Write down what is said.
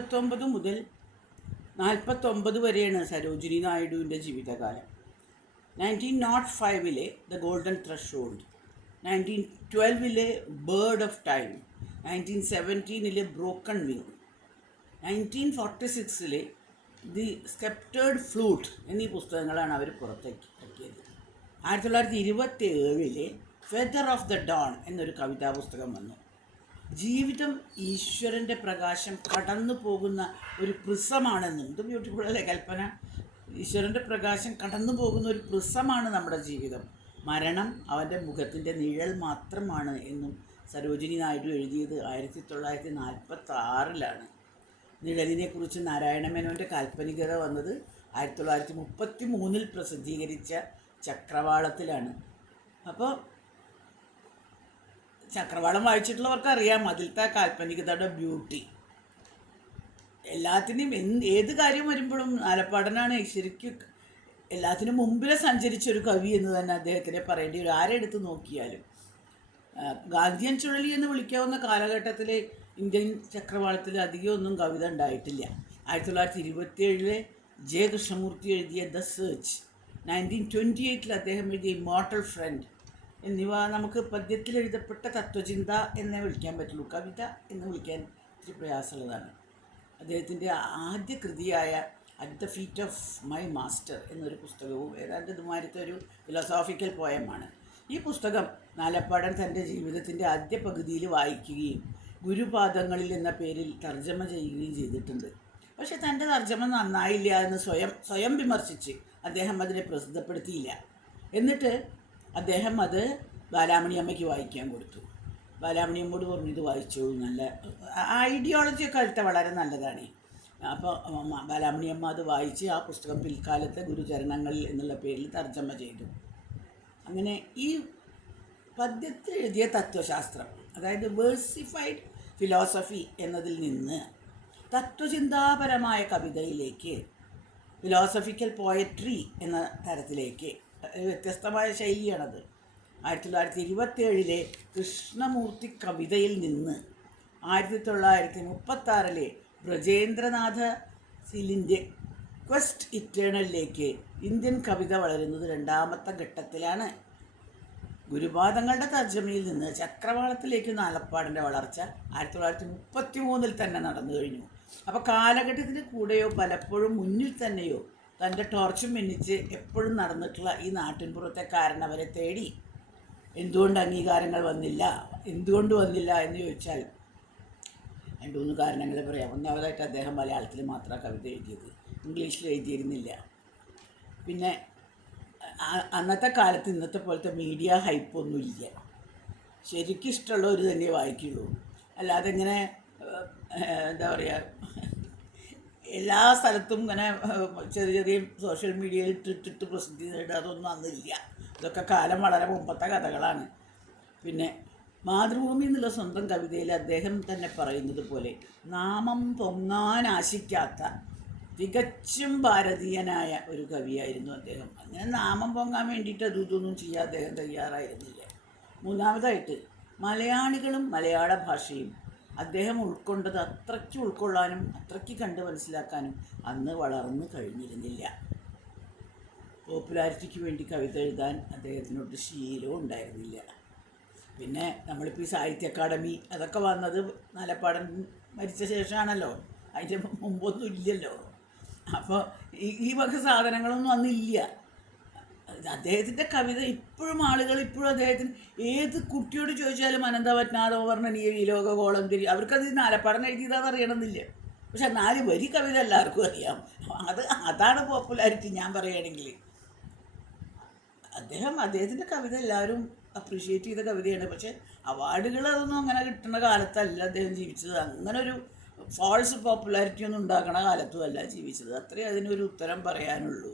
19 മുതൽ 49 വരെയാണ് സരോജിനി നായിഡുവിൻ്റെ ജീവിതകാലം. 1905 the golden threshold, 1912 bird of time, 1917 broken wing, 1946 the sceptred flute എന്നീ പുസ്തകങ്ങളാണ് അവർ പുറത്തിറക്കിയത്. 1927 ഫെദർ ഓഫ് ദ ഡോൺ എന്നൊരു കവിതാ പുസ്തകം വന്നു. ജീവിതം ഈശ്വരൻ്റെ പ്രകാശം കടന്നു പോകുന്ന ഒരു പ്രിസമാണെന്നും, ഇത് ബ്യൂട്ടിഫുൾ അല്ലേ കൽപ്പന? ഈശ്വരൻ്റെ പ്രകാശം കടന്നു പോകുന്ന ഒരു പ്രിസമാണ് നമ്മുടെ ജീവിതം, മരണം അവൻ്റെ മുഖത്തിൻ്റെ നിഴൽ മാത്രമാണ് എന്നും സരോജിനി നായിഡു എഴുതിയത് 1946. നിഴലിനെക്കുറിച്ച് നാരായണ മേനോൻ്റെ കാൽപ്പനികത വന്നത് 1933 പ്രസിദ്ധീകരിച്ച ചക്രവാളത്തിലാണ്. അപ്പോൾ ചക്രവാളം വായിച്ചിട്ടുള്ളവർക്ക് അറിയാം അതിലത്തെ കാൽപ്പനികതയുടെ ബ്യൂട്ടി. എല്ലാത്തിനും ഏത് കാര്യം വരുമ്പോഴും ആലപ്പാടനാണ് ശരിക്കും എല്ലാത്തിനും മുമ്പിലെ സഞ്ചരിച്ചൊരു കവി എന്ന് തന്നെ അദ്ദേഹത്തിനെ പറയേണ്ടി വരും, ആരെടുത്ത് നോക്കിയാലും. ഗാന്ധിയൻ ചുഴലി എന്ന് വിളിക്കാവുന്ന കാലഘട്ടത്തിൽ ഇന്ത്യൻ ചക്രവാളത്തിൽ അധികമൊന്നും കവിത ഉണ്ടായിട്ടില്ല. 1927 ജെ കൃഷ്ണമൂർത്തി എഴുതിയ ദ സെർച്ച്, 1928 അദ്ദേഹം എഴുതിയ ഇമ്മോർട്ടൽ ഫ്രണ്ട് എന്നിവ നമുക്ക് പദ്യത്തിൽ എഴുതപ്പെട്ട തത്വചിന്ത എന്നേ വിളിക്കാൻ പറ്റുള്ളൂ. കവിത എന്ന് വിളിക്കാൻ ഇത്തിരി പ്രയാസമുള്ളതാണ്. അദ്ദേഹത്തിൻ്റെ ആദ്യ കൃതിയായ at the feet of my master എന്നൊരു പുസ്തകവും ഏതാണ്ട് ഇതുമാതിരത്തെ ഒരു ഫിലോസോഫിക്കൽ പോയമാണ്. ഈ പുസ്തകം നാലപ്പാടൻ തൻ്റെ ജീവിതത്തിൻ്റെ ആദ്യ പകുതിയിൽ വായിക്കുകയും ഗുരുപാദങ്ങളിൽ എന്ന പേരിൽ തർജ്ജമ ചെയ്യുകയും ചെയ്തിട്ടുണ്ട്. പക്ഷേ തൻ്റെ തർജ്ജമ നന്നായില്ല എന്ന് സ്വയം വിമർശിച്ച് അദ്ദേഹം അതിനെ പ്രസിദ്ധപ്പെടുത്തിയില്ല. എന്നിട്ട് അദ്ദേഹം അത് ബാലാമണിയമ്മയ്ക്ക് വായിക്കാൻ കൊടുത്തു. ബാലാമണിയമ്മോട് പറഞ്ഞു ഇത് വായിച്ചോളൂ, നല്ല ഐഡിയോളജിയൊക്കെ എടുത്ത വളരെ നല്ലതാണ്. അപ്പോൾ ബാലാമണിയമ്മ അത് വായിച്ച് ആ പുസ്തകം പിൽക്കാലത്തെ ഗുരുചരണങ്ങളിൽ എന്നുള്ള പേരിൽ തർജ്ജമ ചെയ്തു. അങ്ങനെ ഈ പദ്യത്തിൽ എഴുതിയ തത്വശാസ്ത്രം, അതായത് വേഴ്സിഫൈഡ് ഫിലോസഫി എന്നതിൽ നിന്ന് തത്വചിന്താപരമായ കവിതയിലേക്ക്, ഫിലോസഫിക്കൽ പോയട്രി എന്ന തരത്തിലേക്ക്, വ്യത്യസ്തമായ ശൈലിയാണത്. 1927 കൃഷ്ണമൂർത്തി കവിതയിൽ നിന്ന് 1936 ബ്രജേന്ദ്രനാഥ സിലിൻ്റെ ക്വസ്റ്റ് ഇറ്റേണലിലേക്ക് ഇന്ത്യൻ കവിത വളരുന്നത് രണ്ടാമത്തെ ഘട്ടത്തിലാണ്. ഗുരുപാദങ്ങളുടെ തർജ്ജമയിൽ നിന്ന് ചക്രവാളത്തിലേക്ക് നാലപ്പാടിൻ്റെ വളർച്ച 1933 തന്നെ നടന്നു കഴിഞ്ഞു. അപ്പോൾ കാലഘട്ടത്തിന് കൂടെയോ പലപ്പോഴും മുന്നിൽ തന്നെയോ തൻ്റെ ടോർച്ചും മിന്നിച്ച് എപ്പോഴും നടന്നിട്ടുള്ള ഈ നാട്ടിൻപുറത്തെക്കാരനവരെ തേടി എന്തുകൊണ്ട് അംഗീകാരങ്ങൾ വന്നില്ല, എന്തുകൊണ്ട് വന്നില്ല എന്ന് ചോദിച്ചാൽ 2-3 കാരണങ്ങൾ പറയാം. ഒന്നാമതായിട്ട് അദ്ദേഹം മലയാളത്തിൽ മാത്രമാണ് കവിത എഴുതിയത്, ഇംഗ്ലീഷിൽ എഴുതിയിരുന്നില്ല. പിന്നെ അന്നത്തെ കാലത്ത് ഇന്നത്തെ പോലത്തെ മീഡിയ ഹൈപ്പൊന്നും ഇല്ല. ശരിക്കും ഇഷ്ടമുള്ളവർ തന്നെ വായിക്കുള്ളൂ. അല്ലാതെ ഇങ്ങനെ എന്താ പറയുക, എല്ലാ സ്ഥലത്തും ഇങ്ങനെ ചെറിയ സോഷ്യൽ മീഡിയയിൽ ഇട്ടിട്ട് പ്രസിദ്ധി നേടുക അതൊന്നും അന്നില്ല. ഇതൊക്കെ കാലം വളരെ മുമ്പത്തെ കഥകളാണ്. പിന്നെ മാതൃഭൂമി എന്നുള്ള സ്വന്തം കവിതയിൽ അദ്ദേഹം തന്നെ പറയുന്നത് പോലെ നാമം പൊങ്ങാൻ ആശിക്കാത്ത തികച്ചും ഭാരതീയനായ ഒരു കവിയായിരുന്നു അദ്ദേഹം. അങ്ങനെ നാമം പൊങ്ങാൻ വേണ്ടിയിട്ട് ഇതൊന്നും ചെയ്യാൻ അദ്ദേഹം തയ്യാറായിരുന്നില്ല. മൂന്നാമതായിട്ട് മലയാളികളും മലയാള ഭാഷയും അദ്ദേഹം ഉൾക്കൊണ്ടത് അത്രയ്ക്ക് ഉൾക്കൊള്ളാനും അത്രയ്ക്ക് കണ്ട് മനസ്സിലാക്കാനും അന്ന് വളർന്നു കഴിഞ്ഞിരുന്നില്ല. പോപ്പുലാരിറ്റിക്ക് വേണ്ടി കവിത എഴുതാൻ അദ്ദേഹത്തിനൊട്ട് ശീലവും ഉണ്ടായിരുന്നില്ല. പിന്നെ നമ്മളിപ്പോൾ ഈ സാഹിത്യ അക്കാദമി അതൊക്കെ വന്നത് നാലപ്പാടൻ മരിച്ച ശേഷമാണല്ലോ, അതിൻ്റെ മുമ്പൊന്നും ഇല്ലല്ലോ. അപ്പോൾ ഈ വക സാധനങ്ങളൊന്നും അന്നില്ല. അദ്ദേഹത്തിൻ്റെ കവിത ഇപ്പോഴും ആളുകൾ അദ്ദേഹത്തിന് ഏത് കുട്ടിയോട് ചോദിച്ചാലും അനന്തപത്മനാഭ വർണ്ണനീയ വിലോകഗോളം തിരി, അവർക്കത് നാലപ്പാടൻ എഴുതിയതാണെന്ന് അറിയണമെന്നില്ല. പക്ഷെ 4 വരി കവിത എല്ലാവർക്കും അറിയാം. അതാണ് പോപ്പുലാരിറ്റി. ഞാൻ പറയുകയാണെങ്കിൽ അദ്ദേഹത്തിൻ്റെ കവിത എല്ലാവരും അപ്രീഷിയേറ്റ് ചെയ്ത കവിതയാണ്. പക്ഷേ അവാർഡുകൾ അതൊന്നും അങ്ങനെ കിട്ടുന്ന കാലത്തല്ല അദ്ദേഹം ജീവിച്ചത്. അങ്ങനെ ഒരു ഫാൾസ് പോപ്പുലാരിറ്റി ഒന്നും ഉണ്ടാക്കണ കാലത്തും അല്ല ജീവിച്ചത്. അത്രേ അതിനൊരു ഉത്തരം പറയാനുള്ളൂ.